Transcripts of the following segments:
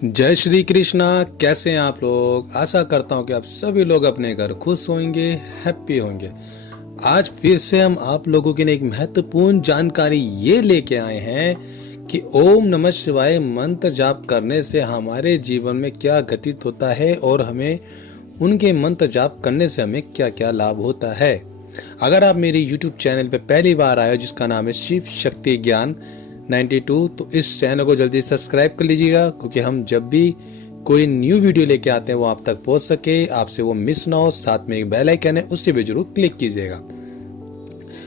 जय श्री कृष्णा। कैसे हैं आप लोग? आशा करता हूं कि आप सभी लोग अपने घर खुश होंगे, हैप्पी होंगे। आज फिर से हम आप लोगों के लिए एक महत्वपूर्ण जानकारी ये लेके आए हैं कि ओम नमः शिवाय मंत्र जाप करने से हमारे जीवन में क्या घटित होता है और हमें उनके मंत्र जाप करने से हमें क्या क्या लाभ होता है। अगर आप मेरी YouTube चैनल पे पहली बार आए हो जिसका नाम है शिव शक्ति ज्ञान 92, तो इस चैनल को जल्दी सब्सक्राइब कर लीजिएगा, क्योंकि हम जब भी कोई न्यू वीडियो लेके आते हैं वो आप तक पहुंच सके, आपसे वो मिस ना हो। साथ में एक बेल आइकन है, उससे भी जरूर क्लिक कीजिएगा।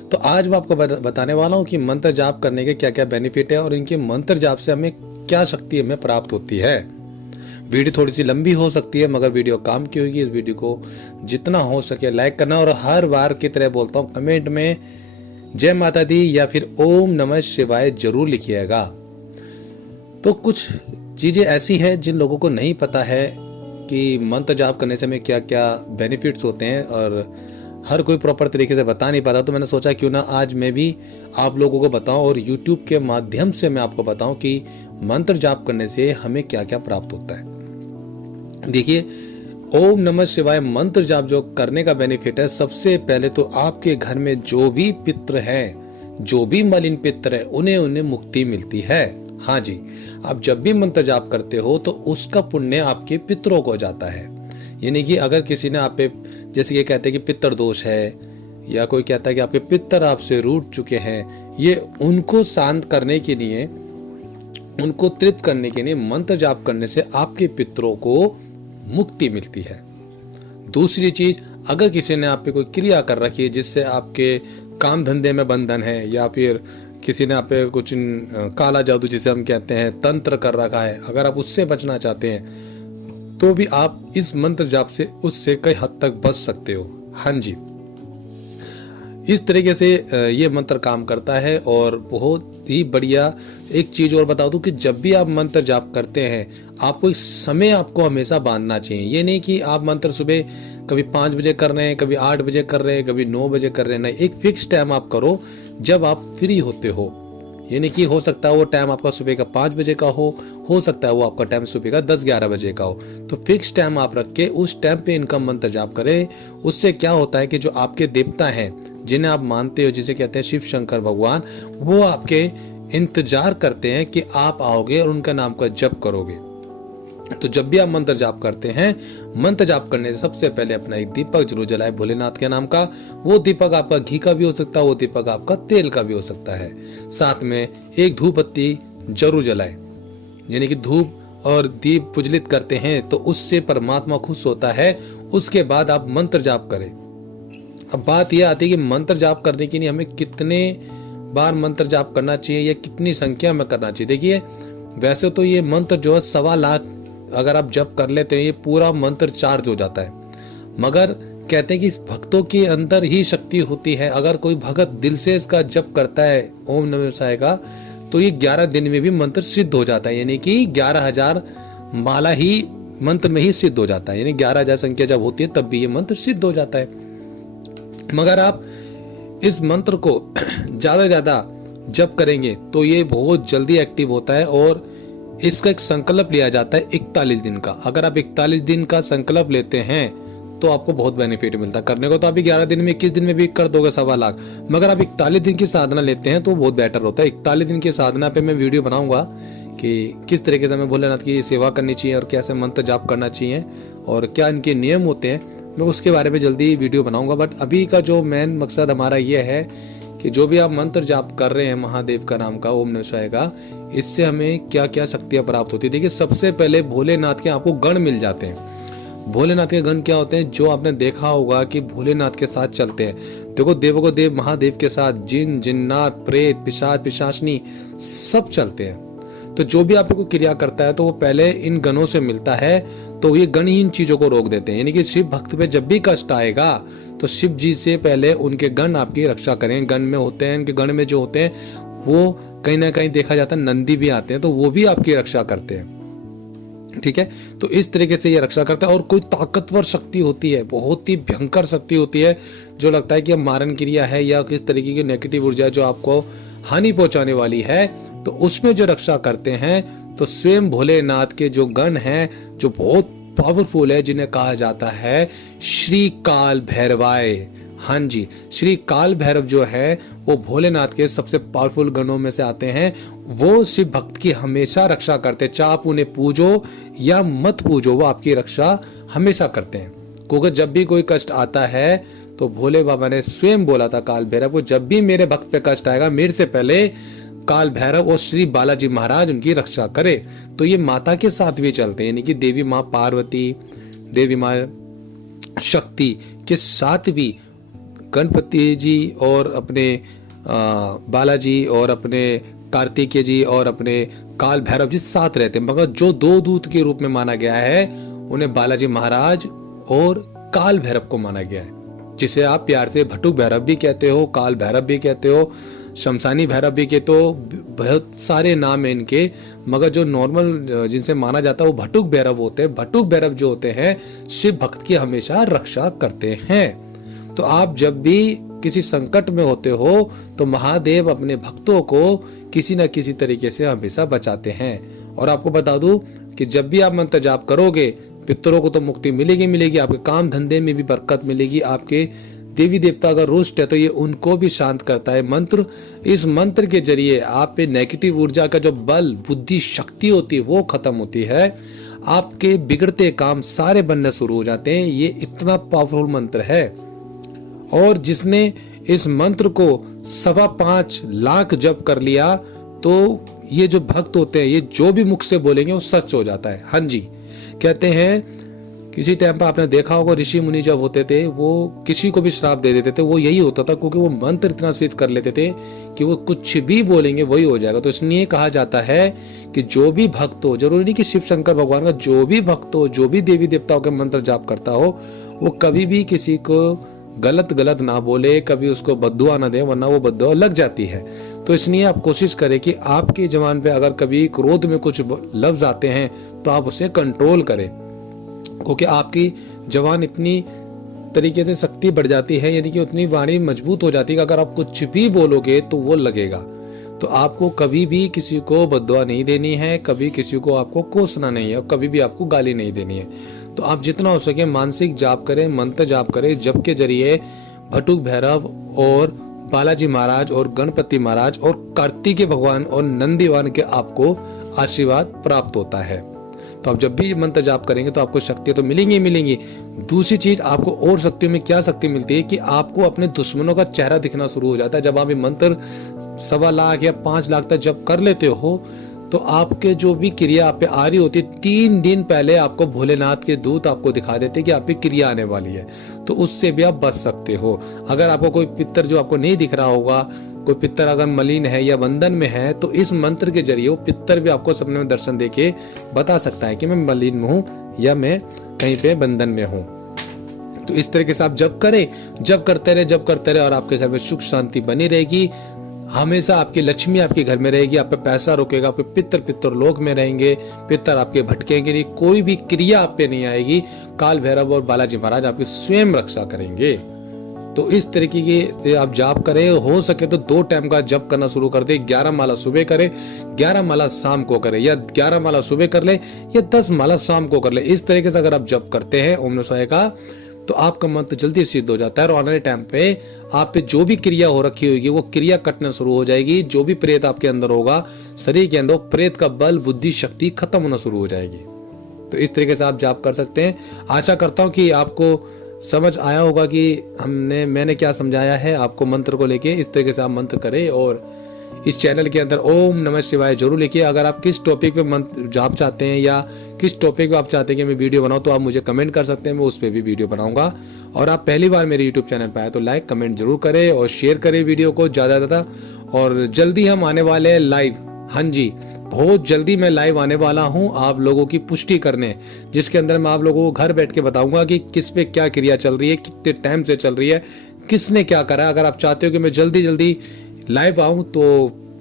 तो आज मैं आपको बताने वाला हूं कि मंत्र जाप करने के क्या क्या बेनिफिट है और इनके मंत्र जाप से हमें क्या शक्ति हमें प्राप्त होती है। वीडियो थोड़ी सी लंबी हो सकती है, मगर वीडियो काम की होगी। इस वीडियो को जितना हो सके लाइक करना, और हर बार की तरह बोलता हूँ कमेंट में जय माता दी या फिर ओम नमः शिवाय जरूर लिखिएगा। तो कुछ चीजें ऐसी हैं जिन लोगों को नहीं पता है कि मंत्र जाप करने से हमें क्या क्या बेनिफिट्स होते हैं, और हर कोई प्रॉपर तरीके से बता नहीं पाता। तो मैंने सोचा क्यों ना आज मैं भी आप लोगों को बताऊं और YouTube के माध्यम से मैं आपको बताऊं कि मंत्र जाप करने से हमें क्या क्या प्राप्त होता है। देखिए, ओम नमः शिवाय मंत्र जाप जो करने का बेनिफिट है, सबसे पहले तो आपके घर में जो भी पितृ हैं, जो भी मलिन पितृ है, उन्हें मुक्ति मिलती है। हाँ जी, आप जब भी मंत्र जाप करते हो तो उसका पुण्य आपके पितरों को जाता है। यानी कि अगर किसी ने आप पे, जैसे ये कहते हैं कि पितृ दोष है, या कोई कहता है कि आपके पितर आपसे रूठ चुके हैं, ये उनको शांत करने के लिए, उनको तृप्त करने के लिए मंत्र जाप करने से आपके पितरों को मुक्ति मिलती है। दूसरी चीज, अगर किसी ने आप पे कोई क्रिया कर रखी है जिससे आपके काम धंधे में बंधन है, या फिर किसी ने आप पे कुछ काला जादू जिसे हम कहते हैं तंत्र कर रखा है, अगर आप उससे बचना चाहते हैं तो भी आप इस मंत्र जाप से उससे कई हद तक बच सकते हो। हाँ जी, इस तरीके से ये मंत्र काम करता है। और बहुत ही बढ़िया एक चीज और बता दूं कि जब भी आप मंत्र जाप करते हैं, आपको एक समय आपको हमेशा बांधना चाहिए। ये नहीं कि आप मंत्र सुबह कभी 5 बजे कर रहे हैं, कभी 8 बजे कर रहे हैं, कभी 9 बजे कर रहे हैं। नहीं, एक फिक्स टाइम आप करो जब आप फ्री होते हो। ये नहीं कि हो सकता है वो टाइम आपका सुबह का 5 बजे का हो सकता है वो आपका टाइम सुबह का 10-11 बजे का हो। तो फिक्स टाइम आप रख के उस टाइम पे इनका मंत्र जाप करें। उससे क्या होता है कि जो आपके देवता हैं, जिन्हें आप मानते हो, जिसे कहते हैं शिव शंकर भगवान, वो आपके इंतजार करते हैं कि आप आओगे और उनका नाम का जप करोगे। तो जब भी आप मंत्र जाप करते हैं, मंत्र जाप करने से सबसे पहले अपना एक दीपक जरूर जलाए भोलेनाथ के नाम का। वो दीपक आपका घी का भी हो सकता है, वो दीपक आपका तेल का भी हो सकता है। साथ में एक धूप बत्ती जरूर जलाए, यानी कि धूप और दीप प्रज्वलित करते हैं तो उससे परमात्मा खुश होता है। उसके बाद आप मंत्र जाप करें। अब बात यह आती है कि मंत्र जाप करने के लिए हमें कितने बार मंत्र जाप करना चाहिए या कितनी संख्या में करना चाहिए। देखिए, वैसे तो ये मंत्र जो है 1.25 लाख अगर आप जप कर लेते हैं, ये पूरा मंत्र चार्ज हो जाता है। मगर कहते हैं कि भक्तों के अंदर ही शक्ति होती है। अगर कोई भगत दिल से इसका जप करता है ओम नमः शिवाय का, तो ये 11 दिन में भी मंत्र सिद्ध हो जाता है। यानी कि 11,000 माला ही मंत्र में ही सिद्ध हो जाता है। यानी 11,000 संख्या जब होती है तब भी ये मंत्र सिद्ध हो जाता है। मगर आप इस मंत्र को ज्यादा ज्यादा जप करेंगे तो ये बहुत जल्दी एक्टिव होता है, और इसका एक संकल्प लिया जाता है 41 दिन का। अगर आप 41 दिन का संकल्प लेते हैं तो आपको बहुत बेनिफिट मिलता है। करने को तो आप 11 दिन में, 21 दिन में भी कर दोगे 1.25 लाख, मगर आप 41 दिन की साधना लेते हैं तो बहुत बेटर होता है। 41 दिन की साधना पे मैं वीडियो बनाऊंगा कि किस तरीके से हमें भोलेनाथ की सेवा करनी चाहिए और कैसे मंत्र जाप करना चाहिए और क्या इनके नियम होते हैं, मैं उसके बारे में जल्दी वीडियो बनाऊंगा। बट अभी का जो मेन मकसद हमारा ये है कि जो भी आप मंत्र जाप कर रहे हैं महादेव का नाम का, ओम नमः शिवाय का, इससे हमें क्या क्या शक्तियां प्राप्त होती है। देखिए, सबसे पहले भोलेनाथ के आपको गण मिल जाते हैं। भोलेनाथ के गण क्या होते हैं? जो आपने देखा होगा कि भोलेनाथ के साथ चलते हैं। देखो, देवों को देव महादेव के साथ जिन, जिन्नात, प्रेत, पिशाच, पिशाचनी सब चलते हैं। तो जो भी आपको क्रिया करता है तो वो पहले इन गणों से मिलता है, तो ये गण ही इन चीजों को रोक देते हैं। यानी कि शिव भक्त पे जब भी कष्ट आएगा तो शिव जी से पहले उनके गण आपकी रक्षा करें। गण में होते हैं, इनके गण में जो होते हैं वो कहीं ना कहीं देखा जाता है नंदी भी आते हैं, तो वो भी आपकी रक्षा करते हैं। ठीक है, तो इस तरीके से ये रक्षा करता है। और कोई ताकतवर शक्ति होती है, बहुत ही भयंकर शक्ति होती है, जो लगता है कि अब मारन क्रिया है या किस तरीके की नेगेटिव ऊर्जा जो आपको हानि पहुंचाने वाली है, तो उसमें जो रक्षा करते हैं तो स्वयं भोलेनाथ के जो गण हैं जो बहुत पावरफुल है, जिन्हें कहा जाता है श्री काल भैरवाय। हाँ जी, श्री काल भैरव जो है वो भोलेनाथ के सबसे पावरफुल गणों में से आते हैं। वो शिव भक्त की हमेशा रक्षा करते, चाहे आप उन्हें पूजो या मत पूजो, वो आपकी रक्षा हमेशा करते हैं। क्योंकि जब भी कोई कष्ट आता है तो भोले बाबा ने स्वयं बोला था काल भैरव को, जब भी मेरे भक्त पे कष्ट आएगा मेरे से पहले काल भैरव और श्री बालाजी महाराज उनकी रक्षा करे। तो ये माता के साथ भी चलते हैं, यानी कि देवी माँ पार्वती, देवी माँ शक्ति के साथ भी गणपति जी और अपने बालाजी और अपने कार्तिकेय जी और अपने काल भैरव जी साथ रहते हैं। मगर जो दो दूत के रूप में माना गया है उन्हें बालाजी महाराज और काल भैरव को माना गया है, जिसे आप प्यार से भटुक भैरव भी कहते हो, काल भैरव भी कहते हो, शमशानी भैरव भी कहते हो, बहुत सारे नाम है इनके। मगर जो नॉर्मल जिनसे माना जाता है वो भटुक भैरव होते हैं। भटुक भैरव जो होते हैं शिव भक्त की हमेशा रक्षा करते हैं। तो आप जब भी किसी संकट में होते हो तो महादेव अपने भक्तों को किसी न किसी तरीके से हमेशा बचाते हैं। और आपको बता दूं कि जब भी आप मंत्र जाप करोगे पितरों को तो मुक्ति मिलेगी मिलेगी, आपके काम धंधे में भी बरकत मिलेगी, आपके देवी देवता अगर रुष्ट है तो ये उनको भी शांत करता है मंत्र। इस मंत्र के जरिए आप पे नेगेटिव ऊर्जा का जो बल बुद्धि शक्ति होती है वो खत्म होती है, आपके बिगड़ते काम सारे बनने शुरू हो जाते हैं। ये इतना पावरफुल मंत्र है। और जिसने इस मंत्र को 5.25 लाख जप कर लिया तो ये जो भक्त होते हैं ये जो भी मुख से बोलेंगे वो सच हो जाता है। हाँ जी, कहते हैं किसी टाइम पर आपने देखा होगा ऋषि मुनि जब होते थे वो किसी को भी श्राप दे देते थे, वो यही होता था क्योंकि वो मंत्र इतना सिद्ध कर लेते थे कि वो कुछ भी बोलेंगे वही हो जाएगा। तो इसलिए कहा जाता है कि जो भी भक्त हो, जरूरी नहीं कि शिव शंकर भगवान का, जो भी भक्त हो, जो भी देवी देवताओं के मंत्र जाप करता हो, वो कभी भी किसी को गलत ना बोले, कभी उसको बद्दुआ ना दे, वरना वो बद्दुआ लग जाती है। तो इसलिए आप कोशिश करें कि आपकी जबान पे अगर कभी क्रोध में कुछ लफ्ज आते हैं तो आप उसे कंट्रोल करें, क्योंकि आपकी जबान इतनी तरीके से शक्ति बढ़ जाती है, यानी कि उतनी वाणी मजबूत हो जाती है कि अगर आप कुछ भी बोलोगे तो वो लगेगा। तो आपको कभी भी किसी को बद्दुआ नहीं देनी है, कभी किसी को आपको कोसना नहीं है और कभी भी आपको गाली नहीं देनी है। तो आप जितना हो सके मानसिक जाप करें, मंत्र जाप करें, जप के जरिए भटुक भैरव और बालाजी महाराज और गणपति महाराज और कार्तिकेय भगवान और नंदीवान के आपको आशीर्वाद प्राप्त होता है। तो आप जब भी मंत्र जाप करेंगे तो आपको शक्ति तो मिलेंगी मिलेंगी। दूसरी चीज आपको और शक्तियों में क्या शक्ति मिलती है कि आपको अपने दुश्मनों का चेहरा दिखना शुरू हो जाता है। जब आप ये मंत्र 1.25 लाख या 5 लाख तक जब कर लेते हो तो आपके जो भी क्रिया आप पे आ रही होती है 3 दिन पहले आपको भोलेनाथ के दूत आपको दिखा देते हैं कि आप पे क्रिया आने वाली है, तो उससे भी आप बच सकते हो। अगर आपको कोई पितर जो आपको नहीं दिख रहा होगा, कोई पितर अगर मलिन है या बंधन में है, तो इस मंत्र के जरिए वो पितर भी आपको सपने में दर्शन देके बता सकता है कि मैं मलिन हूँ या मैं कहीं पे बंधन में हूँ। तो इस तरीके से आप जब करते रहे और आपके घर में सुख शांति बनी रहेगी। हमेशा आपकी लक्ष्मी आपके घर में रहेगी, आप पे पैसा रुकेगा, आपके पितर लोक में रहेंगे, पितर आपके भटकेंगे नहीं, कोई भी क्रिया आप पे नहीं आएगी। काल भैरव और बालाजी महाराज आपकी स्वयं रक्षा करेंगे। तो इस तरीके के आप जाप करें, हो सके तो 2 टाइम का जप करना शुरू कर दे। 11 माला सुबह करें, 11 माला शाम को करें, या 11 माला सुबह कर ले या 10 माला शाम को कर ले। इस तरीके से अगर आप जप करते हैं ओम नमः शिवाय का तो आपका मंत्र जल्दी सिद्ध हो जाता है और आने टाइम पे आप पे जो भी क्रिया हो रखी होगी वो क्रिया कटना शुरू हो जाएगी। जो भी प्रेत आपके अंदर होगा शरीर के अंदर, प्रेत का बल बुद्धि शक्ति खत्म होना शुरू हो जाएगी। तो इस तरीके से आप जाप कर सकते हैं। आशा करता हूँ कि आपको समझ आया होगा कि मैंने क्या समझाया है आपको मंत्र को लेके। इस तरीके से आप मंत्र करें और इस चैनल के अंदर ओम नमः शिवाय जरूर लिखिए। अगर आप किस टॉपिक पे मंत्र जाप चाहते हैं या किस टॉपिक पे आप चाहते हैं कि मैं वीडियो बनाऊं तो आप मुझे कमेंट कर सकते हैं, मैं उस पर भी वीडियो बनाऊंगा। और आप पहली बार मेरे यूट्यूब चैनल पर आए तो लाइक कमेंट जरूर करें और शेयर करें वीडियो को ज़्यादा। और जल्दी हम आने वाले हैं लाइव। हाँ जी, बहुत जल्दी मैं लाइव आने वाला हूँ आप लोगों की पुष्टि करने, जिसके अंदर मैं आप लोगों को घर बैठ के बताऊंगा कि किस पे क्या क्रिया चल रही है, कितने टाइम से चल रही है, किसने क्या करा। अगर आप चाहते हो कि मैं जल्दी लाइव आऊं तो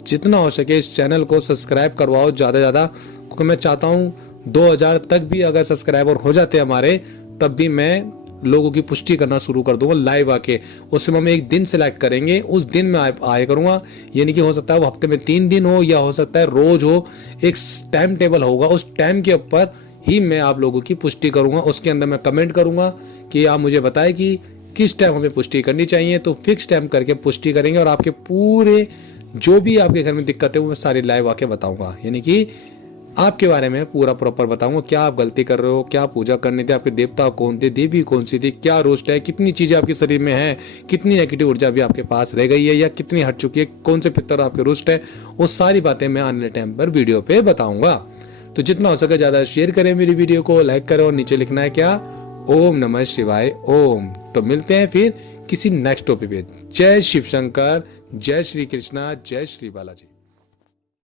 जितना हो सके इस चैनल को सब्सक्राइब करवाओ ज़्यादा, क्योंकि मैं चाहता हूं 2000 तक भी अगर सब्सक्राइबर हो जाते हमारे तब भी मैं लोगों की पुष्टि करना शुरू कर दूंगा लाइव आके। उस समय हम एक दिन सेलेक्ट करेंगे, उस दिन मैं आया करूंगा, यानी कि हो सकता है वो हफ्ते में 3 दिन हो या हो सकता है रोज हो, एक टाइम टेबल होगा, उस टाइम के ऊपर ही मैं आप लोगों की पुष्टि करूंगा। उसके अंदर मैं कमेंट करूंगा कि आप मुझे बताएं कि किस टाइम हमें पुष्टि करनी चाहिए, तो फिक्स टाइम करके पुष्टि करेंगे और आपके पूरे जो भी आपके घर में दिक्कत है वो मैं सारी लाइव आके बताऊंगा, यानी कि आपके बारे में पूरा प्रॉपर बताऊंगा, क्या आप गलती कर रहे हो, क्या पूजा करनी थी, आपके देवता कौन थे, देवी कौन सी थी, क्या रोस्ट है, कितनी चीजें आपके शरीर में है, कितनी नेगेटिव ऊर्जा भी आपके पास रह गई है या कितनी हट चुकी है, कौन से पितर आपके रुष्ट है, वो सारी बातें मैं आने वाले टाइम पर वीडियो पे बताऊंगा। तो जितना हो सके ज्यादा शेयर करें मेरी वीडियो को, लाइक करें और नीचे लिखना है क्या, ओम नमः शिवाय ओम। तो मिलते हैं फिर किसी नेक्स्ट टॉपिक पे। जय शिव शंकर, जय श्री कृष्णा, जय श्री बालाजी।